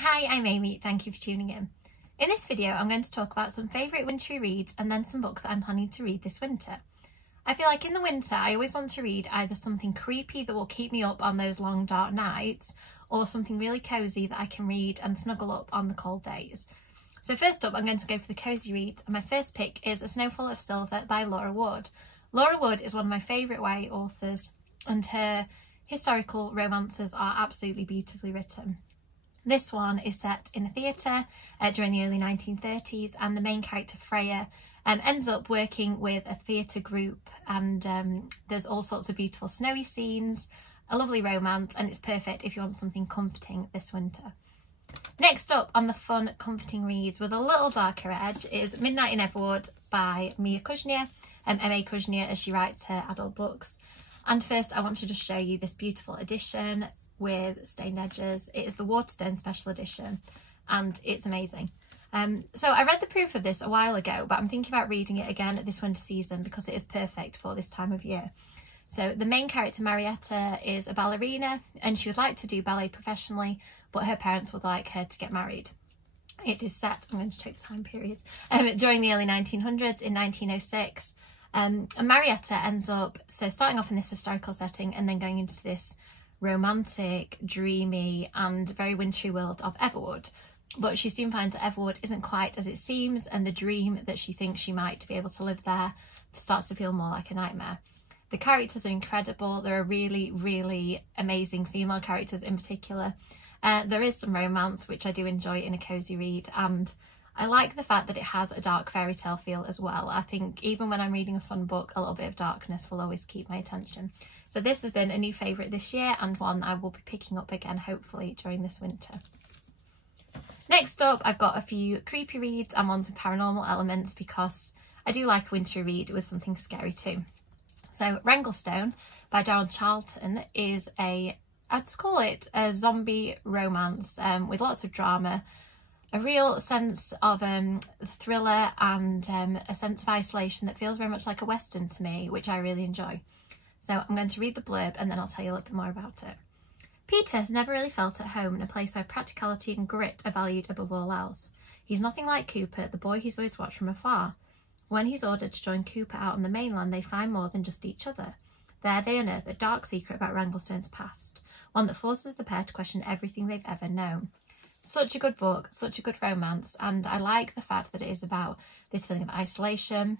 Hi, I'm Amy, thank you for tuning in. In this video I'm going to talk about some favourite wintry reads and then some books that I'm planning to read this winter. I feel like in the winter I always want to read either something creepy that will keep me up on those long dark nights or something really cosy that I can read and snuggle up on the cold days. So first up I'm going to go for the cosy reads, and my first pick is A Snowfall of Silver by Laura Wood. Laura Wood is one of my favourite YA authors and her historical romances are absolutely beautifully written. This one is set in a theatre during the early 1930s, and the main character Freya ends up working with a theatre group, and there's all sorts of beautiful snowy scenes, a lovely romance, and it's perfect if you want something comforting this winter. Next up on the fun comforting reads with a little darker edge is Midnight in Everwood by Mia Kuznia, M.A. Kuznia as she writes her adult books. And first I want to just show you this beautiful edition with stained edges. It is the Waterstone special edition and it's amazing. So I read the proof of this a while ago, but I'm thinking about reading it again at this winter season because it is perfect for this time of year. So the main character Marietta is a ballerina and she would like to do ballet professionally, but her parents would like her to get married. It is set, I'm going to check the time period, during the early 1900s in 1906. And Marietta ends up starting off in this historical setting and then going into this romantic, dreamy and very wintry world of Everwood. But she soon finds that Everwood isn't quite as it seems, and the dream that she thinks she might be able to live there starts to feel more like a nightmare. The characters are incredible. There are really, really amazing female characters in particular. There is some romance, which I do enjoy in a cosy read, and I like the fact that it has a dark fairy tale feel as well. I think even when I'm reading a fun book, a little bit of darkness will always keep my attention. So this has been a new favourite this year and one I will be picking up again hopefully during this winter. Next up I've got a few creepy reads and ones with paranormal elements because I do like a winter read with something scary too. So Wranglestone by Darren Charlton is I'd call it a zombie romance with lots of drama, a real sense of thriller and a sense of isolation that feels very much like a western to me, which I really enjoy. So I'm going to read the blurb and then I'll tell you a little bit more about it. Peter has never really felt at home in a place where practicality and grit are valued above all else. He's nothing like Cooper, the boy he's always watched from afar. When he's ordered to join Cooper out on the mainland, they find more than just each other. There they unearth a dark secret about Wranglestone's past, one that forces the pair to question everything they've ever known. Such a good book, such a good romance, and I like the fact that it is about this feeling of isolation,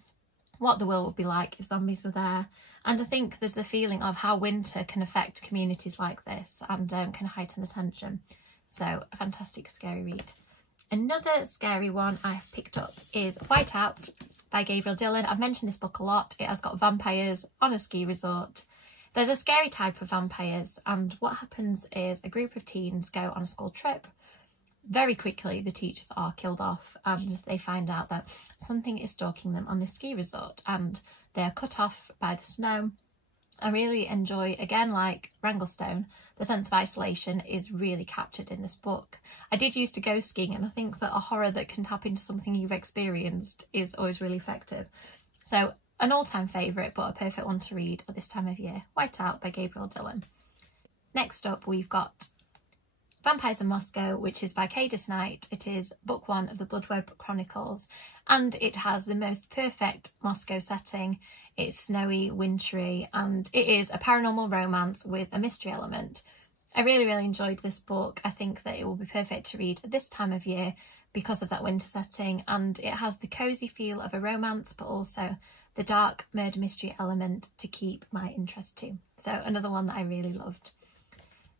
what the world would be like if zombies were there, and I think there's the feeling of how winter can affect communities like this and can heighten the tension. So a fantastic scary read. Another scary one I've picked up is Whiteout by Gabriel Dillon. I've mentioned this book a lot. It has got vampires on a ski resort. They're the scary type of vampires, and what happens is a group of teens go on a school trip. Very quickly the teachers are killed off and they find out that something is stalking them on this ski resort and they're cut off by the snow. I really enjoy, again like Wranglestone, the sense of isolation is really captured in this book. I did used to go skiing and I think that a horror that can tap into something you've experienced is always really effective. So an all-time favourite but a perfect one to read at this time of year, Whiteout by Gabriel Dillon. Next up we've got Vampires in Moscow, which is by Cadis Knight. It is book one of the Bloodweb Chronicles and it has the most perfect Moscow setting. It's snowy, wintry, and it is a paranormal romance with a mystery element. I really, really enjoyed this book. I think that it will be perfect to read at this time of year because of that winter setting, and it has the cosy feel of a romance but also the dark murder mystery element to keep my interest too. So another one that I really loved.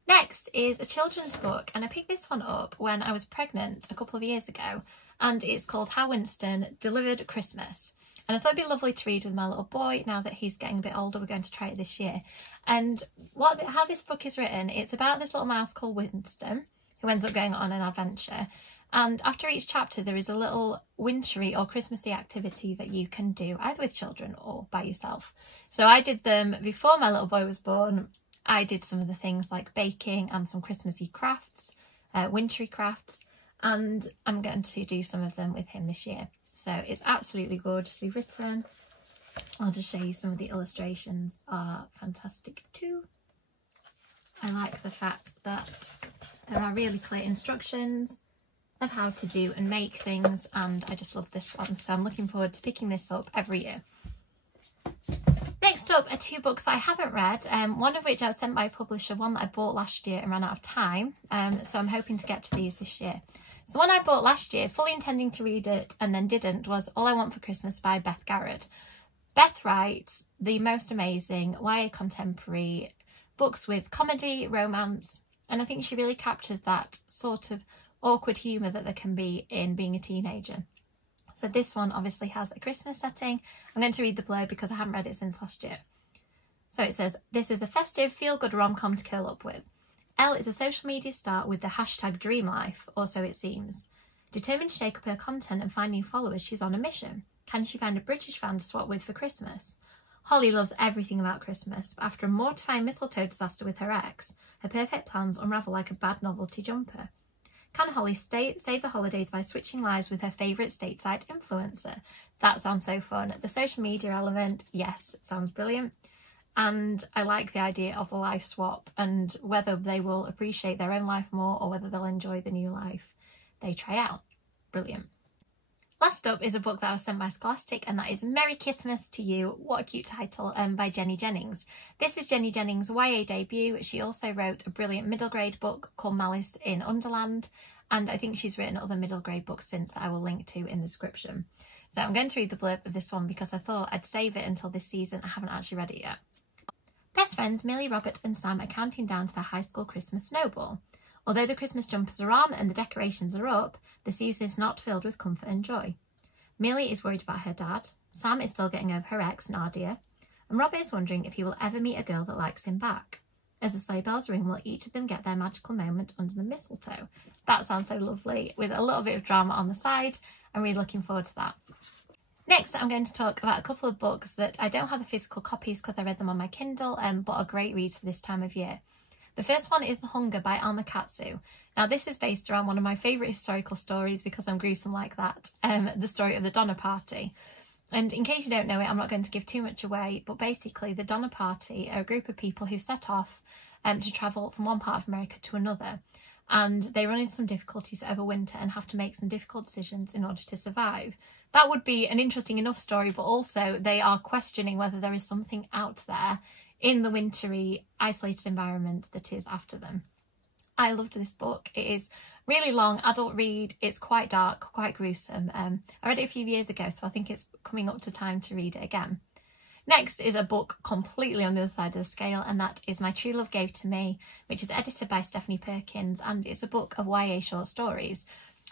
Next is a children's book, and I picked this one up when I was pregnant a couple of years ago, and it's called How Winston Delivered Christmas. And I thought it'd be lovely to read with my little boy now that he's getting a bit older. We're going to try it this year. And how this book is written, it's about this little mouse called Winston who ends up going on an adventure. And after each chapter there is a little wintry or Christmassy activity that you can do either with children or by yourself. So I did them before my little boy was born. I did some of the things like baking and some Christmassy crafts, wintry crafts, and I'm going to do some of them with him this year. So it's absolutely gorgeously written. I'll just show you some of the illustrations are fantastic too. I like the fact that there are really clear instructions of how to do and make things, and I just love this one, so I'm looking forward to picking this up every year. Next up are two books that I haven't read, one of which I was sent by a publisher, one that I bought last year and ran out of time, so I'm hoping to get to these this year. So the one I bought last year, fully intending to read it and then didn't, was All I Want for Christmas by Beth Garrett. Beth writes the most amazing YA contemporary books with comedy, romance, and I think she really captures that sort of awkward humour that there can be in being a teenager. So this one obviously has a Christmas setting. I'm going to read the blurb because I haven't read it since last year. So it says, this is a festive, feel-good rom-com to curl up with. Elle is a social media star with the hashtag dreamlife, or so it seems. Determined to shake up her content and find new followers, she's on a mission. Can she find a British fan to swap with for Christmas? Holly loves everything about Christmas, but after a mortifying mistletoe disaster with her ex, her perfect plans unravel like a bad novelty jumper. Can Holly save the holidays by switching lives with her favourite stateside influencer? That sounds so fun. The social media element, yes, it sounds brilliant. And I like the idea of a life swap and whether they will appreciate their own life more or whether they'll enjoy the new life they try out. Brilliant. Last up is a book that I was sent by Scholastic, and that is Merry Christmas to You. What a cute title, by Jenny Jennings. This is Jenny Jennings' YA debut. She also wrote a brilliant middle grade book called Malice in Underland, and I think she's written other middle grade books since that I will link to in the description. So I'm going to read the blurb of this one because I thought I'd save it until this season. I haven't actually read it yet. Best friends Millie, Robert and Sam are counting down to their high school Christmas snowball. Although the Christmas jumpers are on and the decorations are up, the season is not filled with comfort and joy. Millie is worried about her dad, Sam is still getting over her ex, Nadia, and Robert is wondering if he will ever meet a girl that likes him back. As the sleigh bells ring, will each of them get their magical moment under the mistletoe? That sounds so lovely, with a little bit of drama on the side. I'm really looking forward to that. Next, I'm going to talk about a couple of books that I don't have the physical copies because I read them on my Kindle, but are great reads for this time of year. The first one is The Hunger by Alma Katsu. Now this is based around one of my favourite historical stories because I'm gruesome like that, the story of the Donner Party. And in case you don't know it, I'm not going to give too much away, but basically the Donner Party are a group of people who set off to travel from one part of America to another. And they run into some difficulties over winter and have to make some difficult decisions in order to survive. That would be an interesting enough story, but also they are questioning whether there is something out there in the wintry, isolated environment that is after them. I loved this book. It is really long, adult read. It's quite dark, quite gruesome. I read it a few years ago, so I think it's coming up to time to read it again. Next is a book completely on the other side of the scale, and that is My True Love Gave to Me, which is edited by Stephanie Perkins, and it's a book of YA short stories.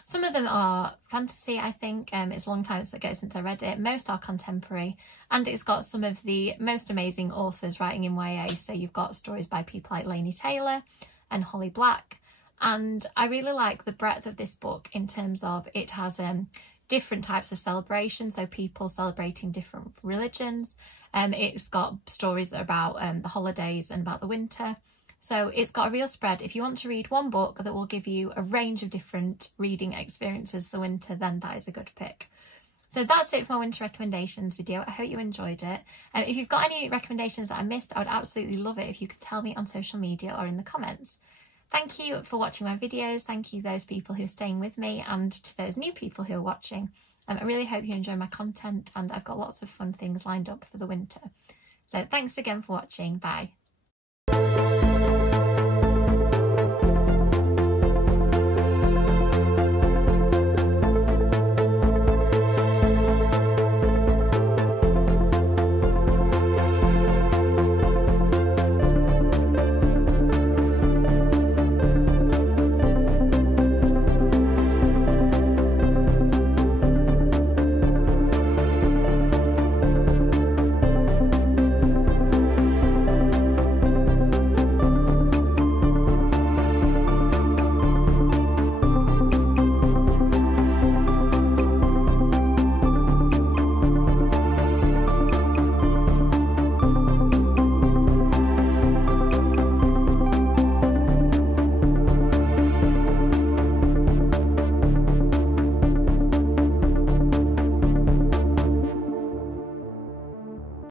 Some of them are fantasy, I think. It's a long time ago since I read it. Most are contemporary, and it's got some of the most amazing authors writing in YA. So you've got stories by people like Laini Taylor and Holly Black, and I really like the breadth of this book in terms of it has different types of celebrations, so people celebrating different religions. It's got stories about the holidays and about the winter. So it's got a real spread. If you want to read one book that will give you a range of different reading experiences for winter, then that is a good pick. So that's it for my winter recommendations video. I hope you enjoyed it. If you've got any recommendations that I missed, I would absolutely love it if you could tell me on social media or in the comments. Thank you for watching my videos. Thank you to those people who are staying with me and to those new people who are watching. I really hope you enjoy my content, and I've got lots of fun things lined up for the winter. So thanks again for watching. Bye.